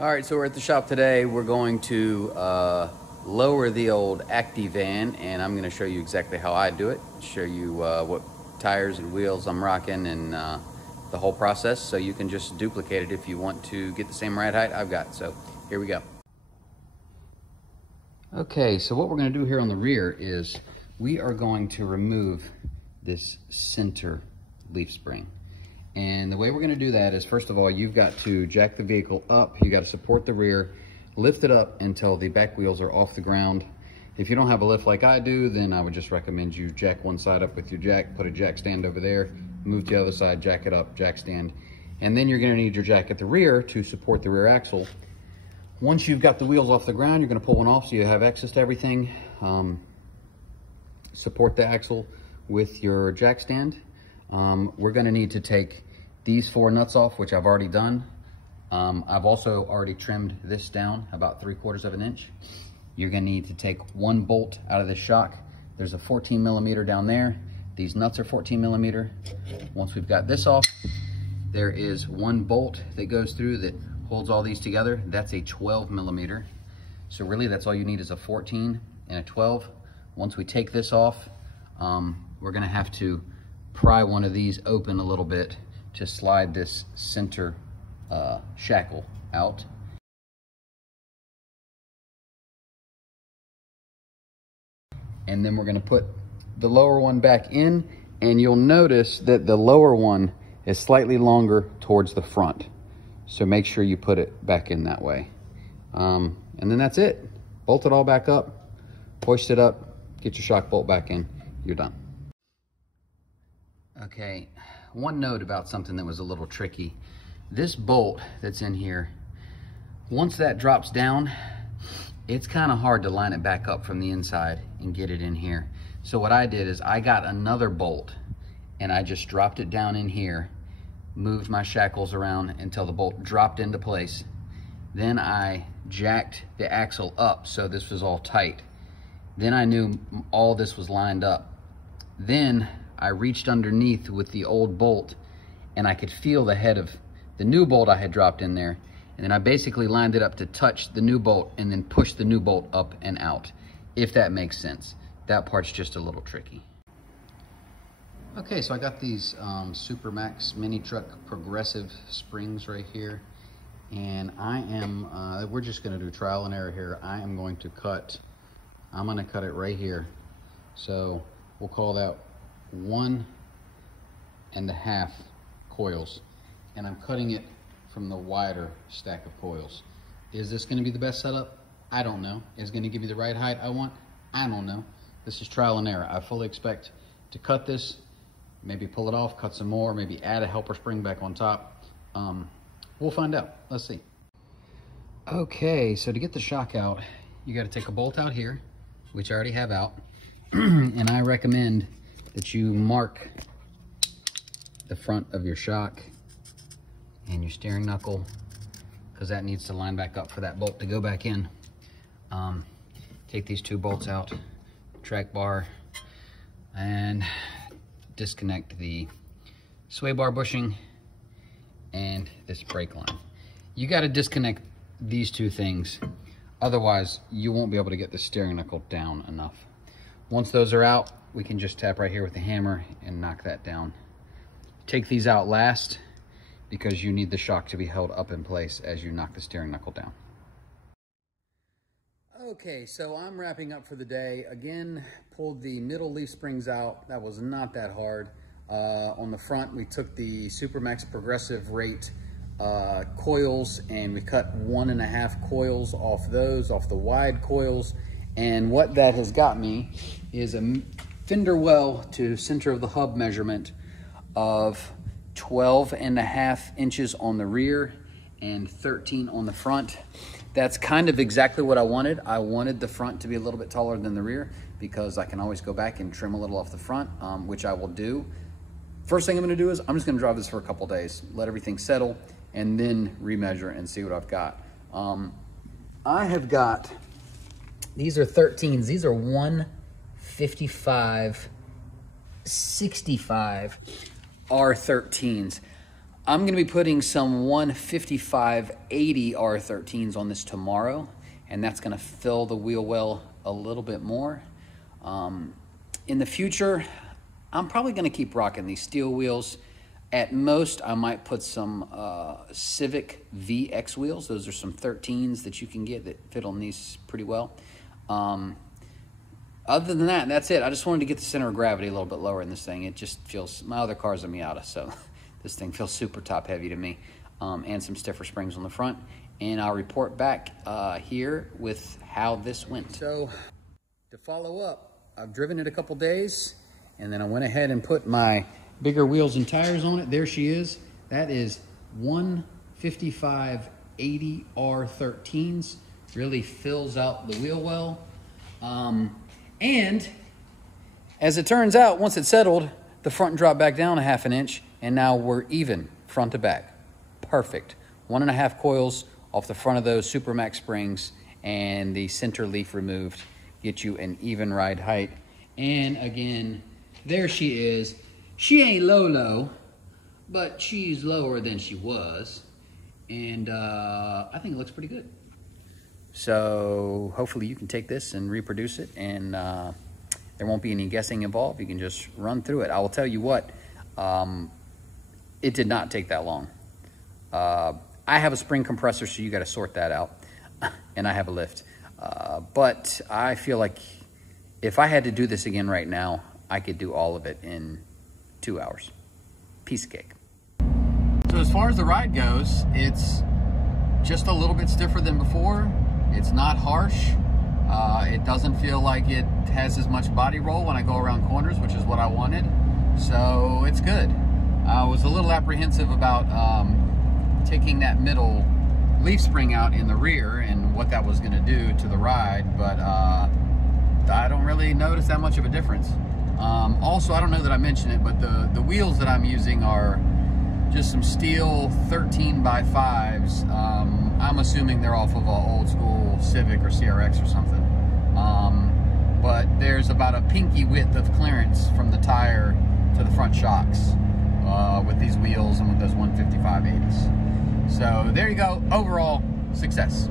All right, so we're at the shop today. We're going to lower the old Acty van, and I'm gonna show you exactly how I do it, show you what tires and wheels I'm rocking and the whole process, so you can just duplicate it if you want to get the same ride height I've got. So here we go. Okay, so what we're gonna do here on the rear is we are going to remove this center leaf spring. And the way we're gonna do that is, first of all, you've got to jack the vehicle up. You gotta support the rear, lift it up until the back wheels are off the ground. If you don't have a lift like I do, then I would just recommend you jack one side up with your jack, put a jack stand over there, move to the other side, jack it up, jack stand. And then you're gonna need your jack at the rear to support the rear axle. Once you've got the wheels off the ground, you're gonna pull one off so you have access to everything. Support the axle with your jack stand. We're gonna need to take these 4 nuts off, which I've already done. I've also already trimmed this down about 3/4 of an inch. You're gonna need to take 1 bolt out of the shock. There's a 14 millimeter down there. These nuts are 14 millimeter. Once we've got this off, there is 1 bolt that goes through that holds all these together. That's a 12 millimeter. So really that's all you need is a 14 and a 12. Once we take this off, we're gonna have to pry one of these open a little bit to slide this center shackle out. And then we're gonna put the lower one back in, and you'll notice that the lower one is slightly longer towards the front. So make sure you put it back in that way. And then that's it. Bolt it all back up, hoist it up, get your shock bolt back in, you're done. Okay, one note about something that was a little tricky. This bolt that's in here, once that drops down, it's kind of hard to line it back up from the inside and get it in here. So what I did is I got another bolt and I just dropped it down in here, moved my shackles around until the bolt dropped into place. Then I jacked the axle up so this was all tight. Then I knew all this was lined up. Then I reached underneath with the old bolt and I could feel the head of the new bolt I had dropped in there. And then I basically lined it up to touch the new bolt and then push the new bolt up and out, if that makes sense. That part's just a little tricky. Okay, so I got these Supermax mini truck progressive springs right here. And I am, we're just gonna do trial and error here. I'm gonna cut it right here. So we'll call that 1.5 coils. And I'm cutting it from the wider stack of coils. Is this gonna be the best setup? I don't know. Is it gonna give me the right height I want? I don't know. This is trial and error. I fully expect to cut this, maybe pull it off, cut some more, maybe add a helper spring back on top. We'll find out. Let's see. Okay, so to get the shock out, you gotta take a bolt out here, which I already have out. And I recommend that you mark the front of your shock and your steering knuckle, because that needs to line back up for that bolt to go back in. Take these 2 bolts out, track bar, and disconnect the sway bar bushing and this brake line. You got to disconnect these 2 things, otherwise you won't be able to get the steering knuckle down enough. Once those are out, we can just tap right here with the hammer and knock that down. Take these out last because you need the shock to be held up in place as you knock the steering knuckle down. Okay, so I'm wrapping up for the day. Again, pulled the middle leaf springs out. That was not that hard. On the front, we took the Supermax progressive rate coils and we cut 1.5 coils off those, off the wide coils. And what that has got me is a fender well to center of the hub measurement of 12.5 inches on the rear and 13 on the front. That's kind of exactly what I wanted. I wanted the front to be a little bit taller than the rear because I can always go back and trim a little off the front, which I will do. First thing I'm gonna do is I'm just gonna drive this for a couple days, let everything settle, and then remeasure and see what I've got. I have got, these are 13s. These are 155, 65 R13s. I'm going to be putting some 155/80 R13s on this tomorrow, and that's going to fill the wheel well a little bit more. In the future, I'm probably going to keep rocking these steel wheels. At most, I might put some Civic VX wheels. Those are some 13s that you can get that fit on these pretty well. Other than that, that's it. I just wanted to get the center of gravity a little bit lower in this thing. It just feels, my other car's a Miata, so this thing feels super top heavy to me. And some stiffer springs on the front. And I'll report back here with how this went. So, to follow up, I've driven it a couple days, and then I went ahead and put my bigger wheels and tires on it. There she is. That is 155/80 R13s. Really fills out the wheel well. And as it turns out, once it settled, the front dropped back down a ½ inch, and now we're even front to back. Perfect. 1.5 coils off the front of those Supermax springs, and the center leaf removed. Get you an even ride height. And again, there she is. She ain't low, but she's lower than she was. And I think it looks pretty good. So hopefully you can take this and reproduce it, and there won't be any guessing involved. You can just run through it. I will tell you what, it did not take that long. I have a spring compressor, so you got to sort that out. And I have a lift. But I feel like if I had to do this again right now, I could do all of it in 2 hours. Piece of cake. So as far as the ride goes, it's just a little bit stiffer than before. It's not harsh. It doesn't feel like it has as much body roll when I go around corners, which is what I wanted. So it's good. I was a little apprehensive about taking that middle leaf spring out in the rear and what that was going to do to the ride, but I don't really notice that much of a difference. Also, I don't know that I mentioned it, but the wheels that I'm using are just some steel 13x5s. I'm assuming they're off of an old school Civic or CRX or something. But there's about a pinky width of clearance from the tire to the front shocks with these wheels and with those 155/80s. So there you go. Overall success.